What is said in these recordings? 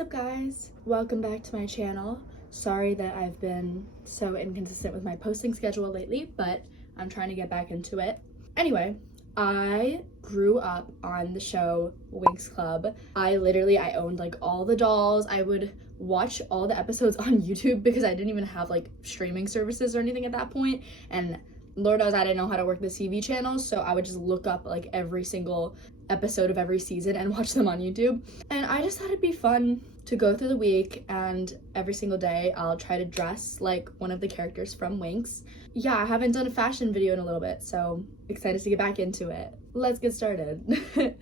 What's up guys? Welcome back to my channel. Sorry that I've been so inconsistent with my posting schedule lately, but I'm trying to get back into it. Anyway, I grew up on the show Winx Club. I owned like all the dolls. I would watch all the episodes on YouTube because I didn't even have like streaming services or anything at that point, and Lord knows I didn't know how to work the TV channels, so I would just look up like every single episode of every season and watch them on YouTube. And I just thought it'd be fun to go through the week, and every single day I'll try to dress like one of the characters from Winx. Yeah, I haven't done a fashion video in a little bit, so excited to get back into it. Let's get started.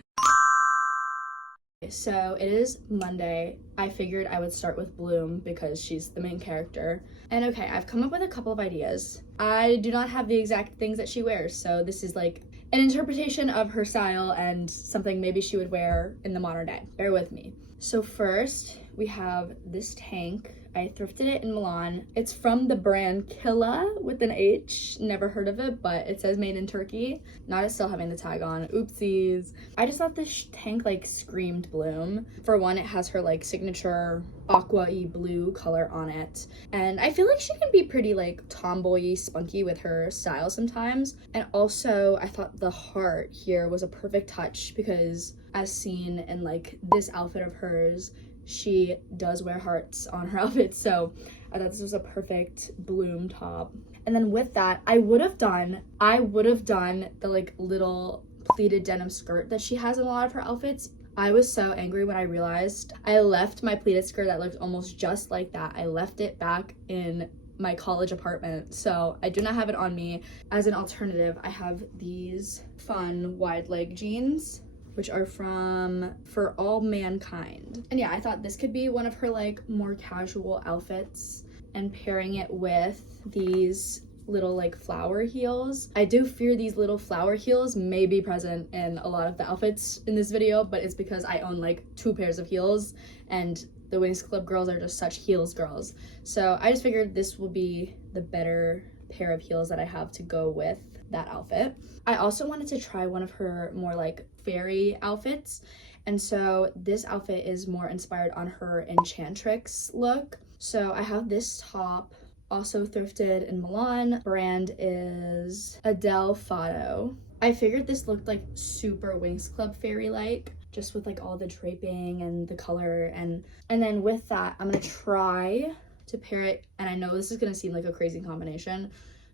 So it is Monday. I figured I would start with Bloom because she's the main character. And okay, I've come up with a couple of ideas. I do not have the exact things that she wears, so this is like an interpretation of her style and something maybe she would wear in the modern day. Bear with me. So first, we have this tank. I thrifted it in Milan. It's from the brand Killa with an H. Never heard of it, but it says made in Turkey. Not it still having the tag on. Oopsies. I just thought this tank like screamed Bloom. For one, it has her like signature aqua-y blue color on it. And I feel like she can be pretty like tomboy-y, spunky with her style sometimes. And also, I thought the heart here was a perfect touch because as seen in like this outfit of hers, she does wear hearts on her outfit, so I thought this was a perfect Bloom top. And then with that, I would have done the like little pleated denim skirt that she has in a lot of her outfits. I was so angry when I realized I left my pleated skirt that looked almost just like that. I left it back in my college apartment, so I do not have it on me. As an alternative, I have these fun wide leg jeans, which are from For All Mankind. And yeah, I thought this could be one of her like more casual outfits, and pairing it with these little like flower heels. I do fear these little flower heels may be present in a lot of the outfits in this video, but it's because I own like 2 pairs of heels and the Winx Club girls are just such heels girls. So I just figured this will be the better pair of heels that I have to go with that outfit. I also wanted to try one of her more like fairy outfits, and so this outfit is more inspired on her Enchantrix look. So I have this top, also thrifted in Milan. Brand is Adele Fado. I figured this looked like super Winx Club fairy-like, just with like all the draping and the color, and then with that I'm gonna try to pair it, and I know this is gonna seem like a crazy combination,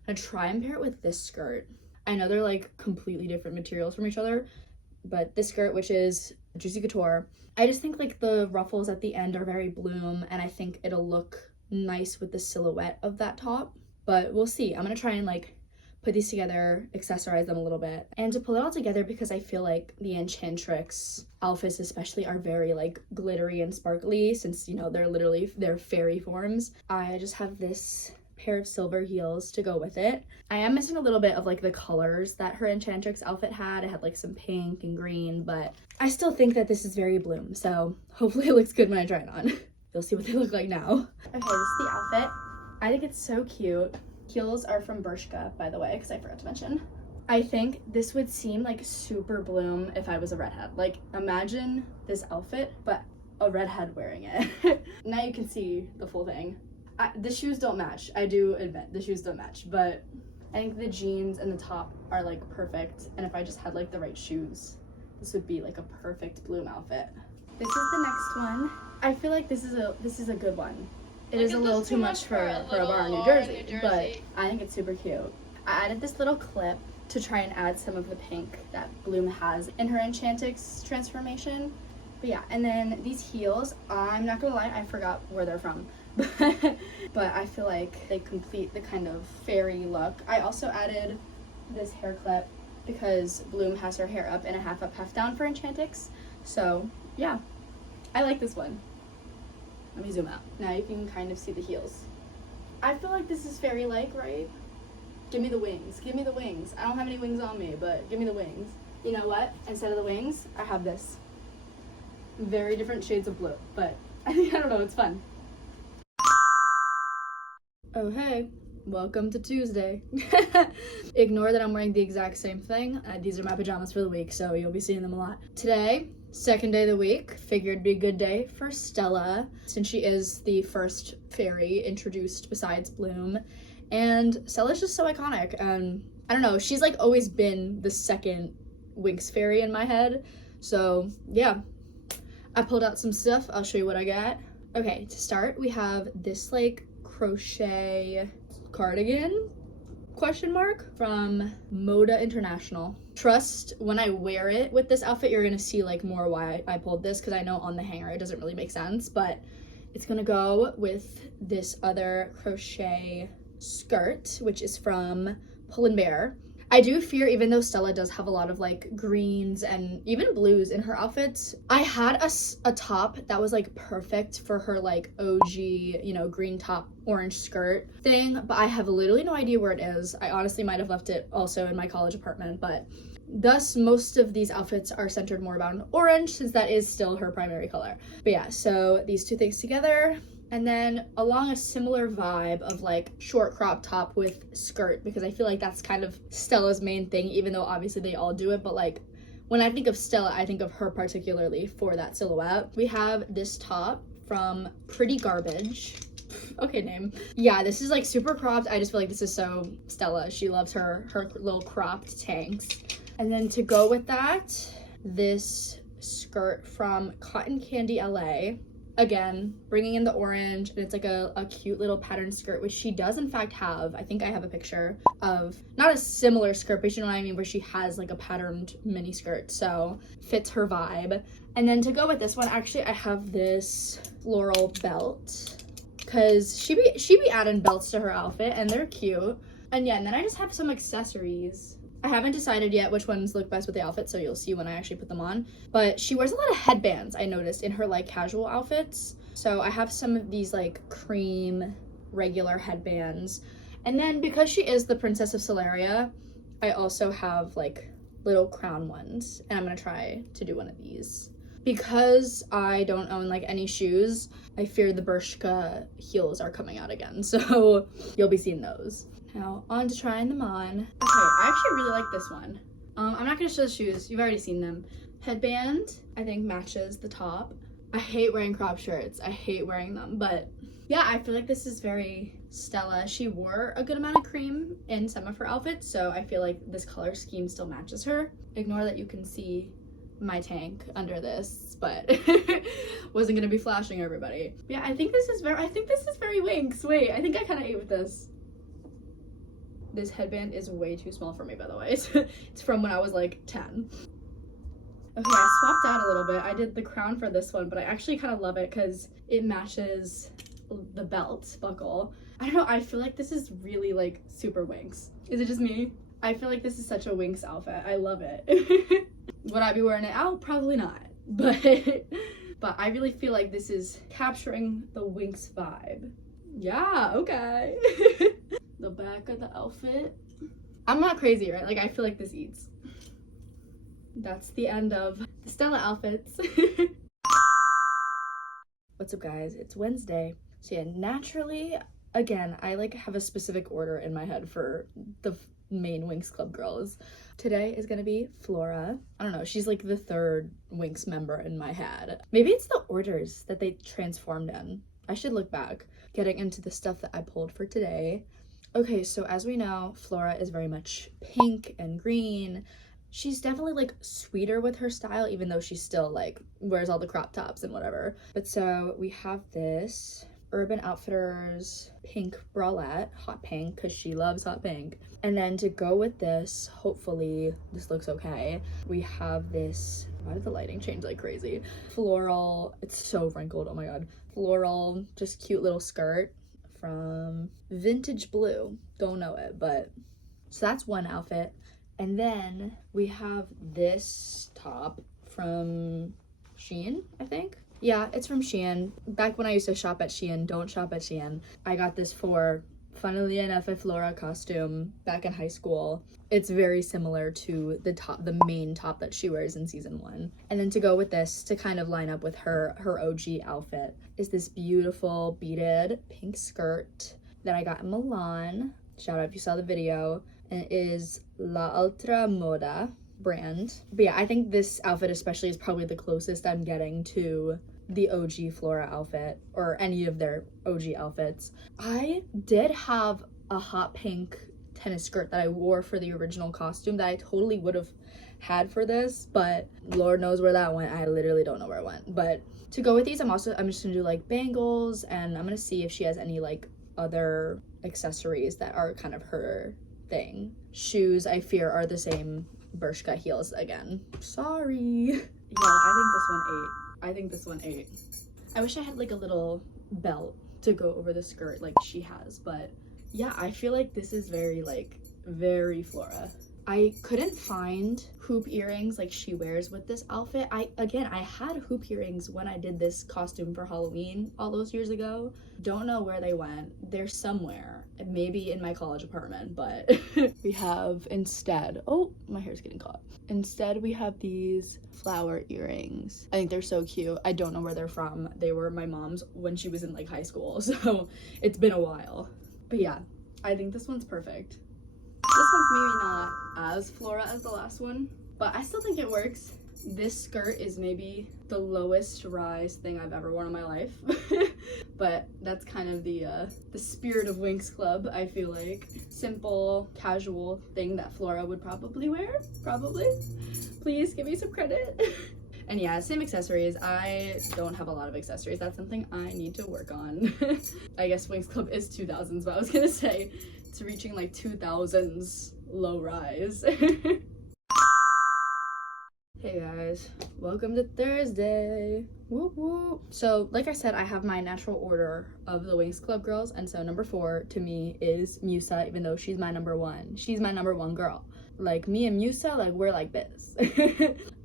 I'm gonna try and pair it with this skirt. I know they're like completely different materials from each other, but this skirt, which is Juicy Couture, I just think like the ruffles at the end are very Bloom, and I think it'll look nice with the silhouette of that top, but we'll see. I'm gonna try and like put these together, accessorize them a little bit, and to pull it all together because I feel like the Enchantrix outfits especially are very like glittery and sparkly, since you know they're fairy forms. I just have this pair of silver heels to go with it. I am missing a little bit of like the colors that her Enchantrix outfit had. It had like some pink and green, but I still think that this is very Bloom, so hopefully it looks good when I try it on. You'll see what they look like now. Okay, this is the outfit. I think it's so cute. Heels are from Bershka, by the way, because I forgot to mention. I think this would seem like super Bloom if I was a redhead. Like, imagine this outfit, but a redhead wearing it. Now you can see the full thing. The shoes don't match. I do admit, the shoes don't match, but I think the jeans and the top are like perfect, and if I just had like the right shoes, this would be like a perfect Bloom outfit. This is the next one. I feel like this is a good one. It is a little too much for a bar in New Jersey, but I think it's super cute. I added this little clip to try and add some of the pink that Bloom has in her Enchantrix transformation. But yeah, and then these heels, I'm not gonna lie, I forgot where they're from. But I feel like they complete the kind of fairy look. I also added this hair clip because Bloom has her hair up in a half up, half down for Enchantrix. So yeah, I like this one. Let me zoom out. Now you can kind of see the heels. I feel like this is fairy-like, right? Give me the wings. Give me the wings. I don't have any wings on me, but give me the wings. You know what? Instead of the wings, I have this. Very different shades of blue, but I don't know, it's fun. Oh hey, Welcome to Tuesday. Ignore that I'm wearing the exact same thing. These are my pajamas for the week, so you'll be seeing them a lot. Today, second day of the week, figured it'd be a good day for Stella, since she is the first fairy introduced besides Bloom. And Stella's just so iconic. I don't know, she's like always been the second Winx fairy in my head. So yeah, I pulled out some stuff. I'll show you what I got. Okay, to start, we have this like crochet cardigan question mark from Moda International. Trust when I wear it with this outfit, you're gonna see like more why I pulled this, because I know on the hanger it doesn't really make sense, but it's gonna go with this other crochet skirt, which is from Pull & Bear. I do fear, even though Stella does have a lot of like greens and even blues in her outfits, I had a top that was like perfect for her like OG, you know, green top, orange skirt thing, but I have literally no idea where it is. I honestly might have left it also in my college apartment, but thus most of these outfits are centered more around orange, since that is still her primary color. But yeah, so these two things together. And then along a similar vibe of like short crop top with skirt, because I feel like that's kind of Stella's main thing, even though obviously they all do it, but like when I think of Stella, I think of her particularly for that silhouette. We have this top from Pretty Garbage. Okay, name. Yeah, this is like super cropped. I just feel like this is so Stella. She loves her little cropped tanks. And then to go with that, this skirt from Cotton Candy LA. Again, bringing in the orange, and it's like a cute little pattern skirt, which she does in fact have. I think I have a picture of, not a similar skirt, but you know what I mean, where she has like a patterned mini skirt, so fits her vibe. And then to go with this one, actually I have this floral belt, because she be adding belts to her outfit, and they're cute. And yeah, and then I just have some accessories. I haven't decided yet which ones look best with the outfit, so you'll see when I actually put them on. But she wears a lot of headbands, I noticed, in her like casual outfits. So I have some of these like cream regular headbands. And then because she is the Princess of Solaria, I also have like little crown ones. And I'm gonna try to do one of these. Because I don't own like any shoes, I fear the Bershka heels are coming out again. So you'll be seeing those. Now, on to trying them on. Okay, I actually really like this one. I'm not gonna show the shoes, you've already seen them. Headband, I think matches the top. I hate wearing crop shirts, I hate wearing them, but yeah, I feel like this is very Stella. She wore a good amount of cream in some of her outfits, so I feel like this color scheme still matches her. Ignore that you can see my tank under this, but wasn't gonna be flashing everybody. Yeah, I think this is very Winx. Wait, I think I kind of ate with this. This headband is way too small for me, by the way. It's from when I was like 10. Okay, I swapped out a little bit. I did the crown for this one, but I actually kind of love it because it matches the belt buckle. I don't know, I feel like this is really like super Winx. Is it just me? I feel like this is such a Winx outfit. I love it. Would I be wearing it out? Probably not. But I really feel like this is capturing the Winx vibe. Yeah, okay. The back of the outfit. I'm not crazy, right? Like, I feel like this eats. That's the end of the Stella outfits. What's up, guys? It's Wednesday. So yeah, naturally, again, I like have a specific order in my head for the main Winx Club girls. Today is gonna be Flora. I don't know, she's like the third Winx member in my head. Maybe it's the orders that they transformed in. I should look back. Getting into the stuff that I pulled for today. Okay, so as we know, Flora is very much pink and green. She's definitely like sweeter with her style, even though she still like wears all the crop tops and whatever. But so we have this Urban Outfitters pink bralette, hot pink, because she loves hot pink. And then to go with this, hopefully this looks okay, we have this, why did the lighting change like crazy? Floral, it's so wrinkled, oh my god. Floral, just cute little skirt from Vintage Blue. Don't know it, but so that's one outfit. And then we have this top from Shein, I think. Yeah, it's from Shein. Back when I used to shop at Shein, don't shop at Shein. I got this for, funnily enough, a Flora costume back in high school. It's very similar to the top, the main top that she wears in season 1. And then to go with this, to kind of line up with her OG outfit, is this beautiful beaded pink skirt that I got in Milan. Shout out if you saw the video. And it is La Ultra Moda brand. But yeah, I think this outfit especially is probably the closest I'm getting to the OG Flora outfit or any of their OG outfits. I did have a hot pink tennis skirt that I wore for the original costume that I totally would have had for this, but Lord knows where that went. I literally don't know where it went. But to go with these, I'm just gonna do like bangles, and I'm gonna see if she has any like other accessories that are kind of her thing. Shoes, I fear, are the same Bershka heels again. Sorry. Yeah, I think this one ate. I wish I had like a little belt to go over the skirt like she has, but yeah, I feel like this is very Flora. I couldn't find hoop earrings like she wears with this outfit. I had hoop earrings when I did this costume for Halloween all those years ago. Don't know where they went. They're somewhere, maybe in my college apartment, but we have instead, oh, my hair's getting caught. Instead, we have these flower earrings. I think they're so cute. I don't know where they're from. They were my mom's when she was in like high school, so it's been a while. But yeah, I think this one's perfect. This one's maybe not as Flora as the last one, but I still think it works. This skirt is maybe the lowest rise thing I've ever worn in my life. But that's kind of the spirit of Winx Club, I feel like. Simple, casual thing that Flora would probably wear, probably. Please give me some credit. And yeah, same accessories. I don't have a lot of accessories. That's something I need to work on. I guess Winx Club is 2000s, but I was gonna say it's reaching like 2000s low rise. Hey guys, welcome to Thursday. Whoop whoop. So like I said, I have my natural order of the Winx Club girls, and so number 4 to me is Musa, even though she's my number 1. She's my number 1 girl. Like me and Musa, like we're like this.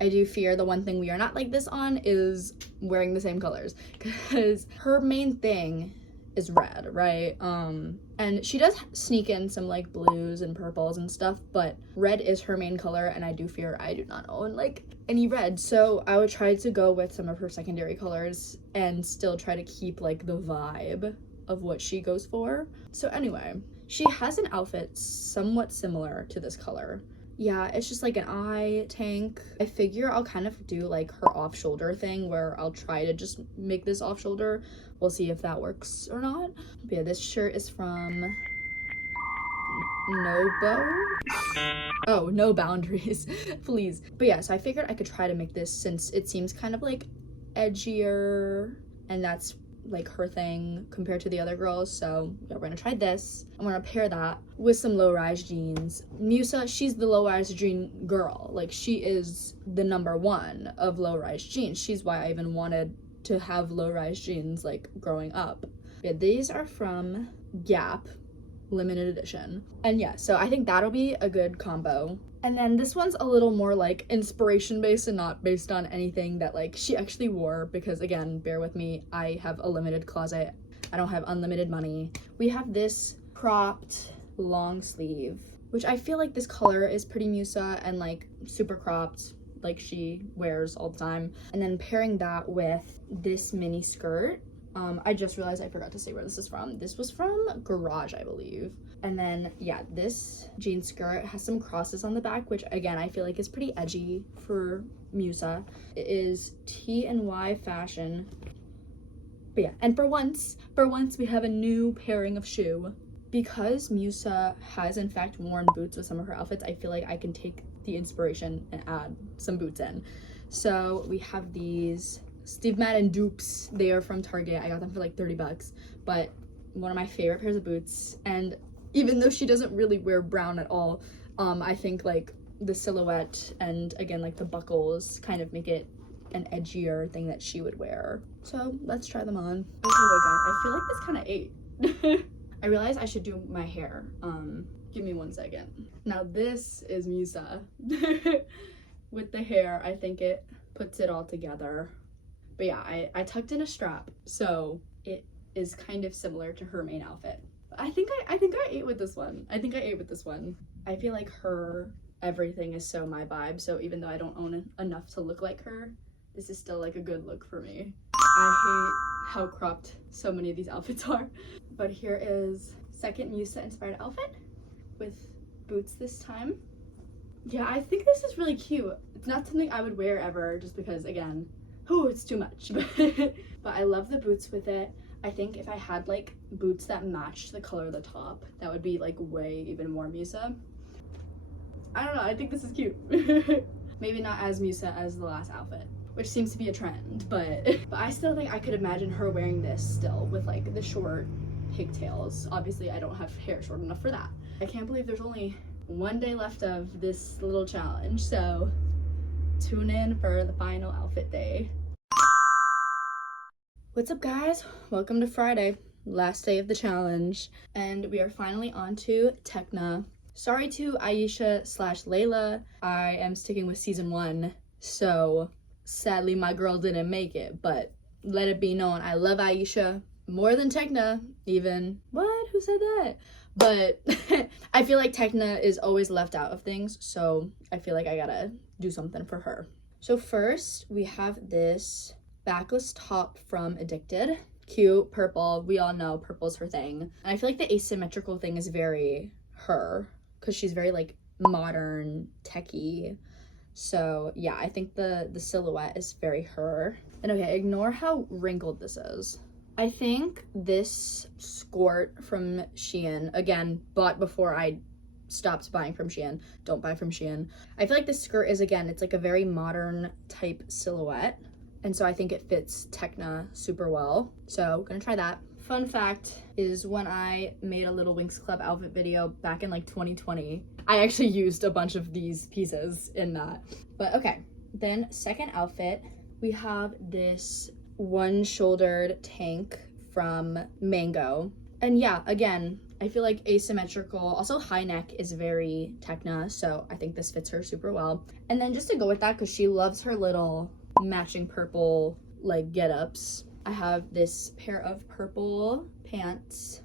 I do fear the one thing we are not like this on is wearing the same colors, because her main thing is red, right? And she does sneak in some like blues and purples and stuff, but red is her main color, and I do fear I do not own like any red. So I would try to go with some of her secondary colors and still try to keep like the vibe of what she goes for. So anyway, she has an outfit somewhat similar to this color. Yeah, it's just like an eye tank. I figure I'll kind of do like her off-shoulder thing where I'll try to just make this off-shoulder. We'll see if that works or not. But yeah, this shirt is from No Boundaries, please. But yeah, so I figured I could try to make this since it seems kind of like edgier, and that's like her thing compared to the other girls. So yeah, we're gonna try this. I'm gonna pair that with some low-rise jeans. Musa, she's the low-rise jean girl. Like she is the number 1 of low-rise jeans. She's why I even wanted to have low-rise jeans like growing up. Yeah, these are from Gap, limited edition. And yeah, so I think that'll be a good combo. And then this one's a little more like inspiration based and not based on anything that like she actually wore, because again, bear with me, I have a limited closet. I don't have unlimited money. We have this cropped long sleeve, which I feel like this color is pretty Musa and like super cropped like she wears all the time. And then pairing that with this mini skirt. I just realized I forgot to say where this is from. This was from Garage, I believe. And then yeah, this jean skirt has some crosses on the back, which again I feel like is pretty edgy for Musa. It is T&Y fashion. But yeah, and for once we have a new pairing of shoe. Because Musa has in fact worn boots with some of her outfits, I feel like I can take the inspiration and add some boots in. So we have these Steve Madden dupes. They are from Target. I got them for like 30 bucks, but one of my favorite pairs of boots. And even though she doesn't really wear brown at all, I think like the silhouette and again like the buckles kind of make it an edgier thing that she would wear. So let's try them on. Okay, wait guys, I feel like this kind of ate. I realized I should do my hair. Give me 1 second. Now this is Musa. With the hair, I think it puts it all together. But yeah, I tucked in a strap, so it is kind of similar to her main outfit. I think I ate with this one. I feel like her everything is so my vibe, so even though I don't own enough to look like her, this is still like a good look for me. I hate how cropped so many of these outfits are. But here is second Musa inspired outfit with boots this time. Yeah, I think this is really cute. It's not something I would wear ever just because, again, it's too much. But I love the boots with it. I think if I had like boots that matched the color of the top, that would be like way even more Musa. I don't know, I think this is cute. Maybe not as Musa as the last outfit, which seems to be a trend, but I still think I could imagine her wearing this still with like the short pigtails. Obviously I don't have hair short enough for that. I can't believe there's only one day left of this little challenge, so tune in for the final outfit day. What's up guys? Welcome to Friday, last day of the challenge, and we are finally on to Tecna. Sorry to Aisha / Layla, I am sticking with season 1, so sadly my girl didn't make it, but let it be known I love Aisha more than Tecna even. What? Who said that? But I feel like Tecna is always left out of things, so I feel like I gotta do something for her. So first we have this backless top from Addicted. Cute, purple. We all know purple's her thing. And I feel like the asymmetrical thing is very her, because she's very like modern, techie. So yeah, I think the silhouette is very her. And okay, ignore how wrinkled this is. I think this skirt from Shein, again, bought before I stopped buying from Shein. Don't buy from Shein. I feel like this skirt is, again, it's like a very modern type silhouette. And so I think it fits Tecna super well. So gonna try that. Fun fact is when I made a little Winx Club outfit video back in like 2020, I actually used a bunch of these pieces in that. But okay, then second outfit, we have this one-shouldered tank from Mango. And yeah, again, I feel like asymmetrical. Also high neck is very Tecna, so I think this fits her super well. And then just to go with that, because she loves her little matching purple like get-ups, I have this pair of purple pants.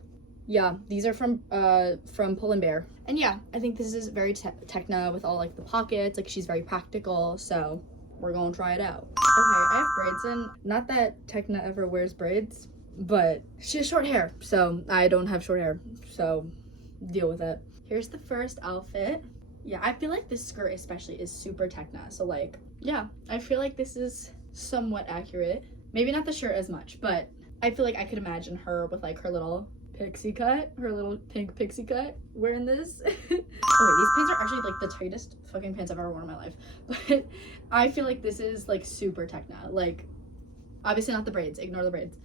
Yeah, these are from Pull & Bear. And yeah, I think this is very Tecna with all like the pockets, like she's very practical, so we're gonna try it out. Okay, I have braids in. Not that Tecna ever wears braids, but she has short hair, so I don't have short hair, so deal with it. Here's the first outfit. Yeah, I feel like this skirt especially is super Tecna, so like, yeah, I feel like this is somewhat accurate. Maybe not the shirt as much, but I feel like I could imagine her with like her little pixie cut, her little pink pixie cut, wearing this. Okay, these pants are actually like the tightest fucking pants I've ever worn in my life, but I feel like this is like super Tecna. Like, obviously not the braids, ignore the braids.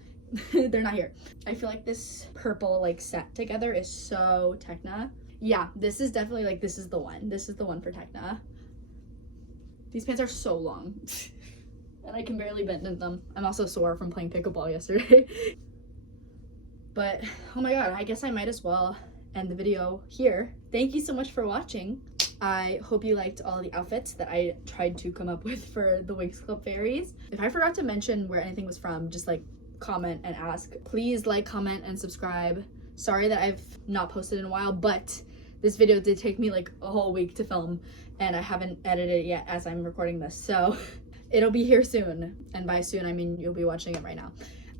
They're not here. I feel like this purple like set together is so Tecna. Yeah, this is definitely like, this is the one. This is the one for Tecna. These pants are so long and I can barely bend in them. I'm also sore from playing pickleball yesterday. But oh my god, I guess I might as well end the video here. Thank you so much for watching. I hope you liked all the outfits that I tried to come up with for the Winx Club fairies. If I forgot to mention where anything was from, just like comment and ask. Please like, comment, and subscribe. Sorry that I've not posted in a while, but this video did take me like a whole week to film and I haven't edited it yet as I'm recording this, so it'll be here soon. And by soon, I mean you'll be watching it right now.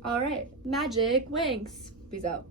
All right, magic Winx. Peace out.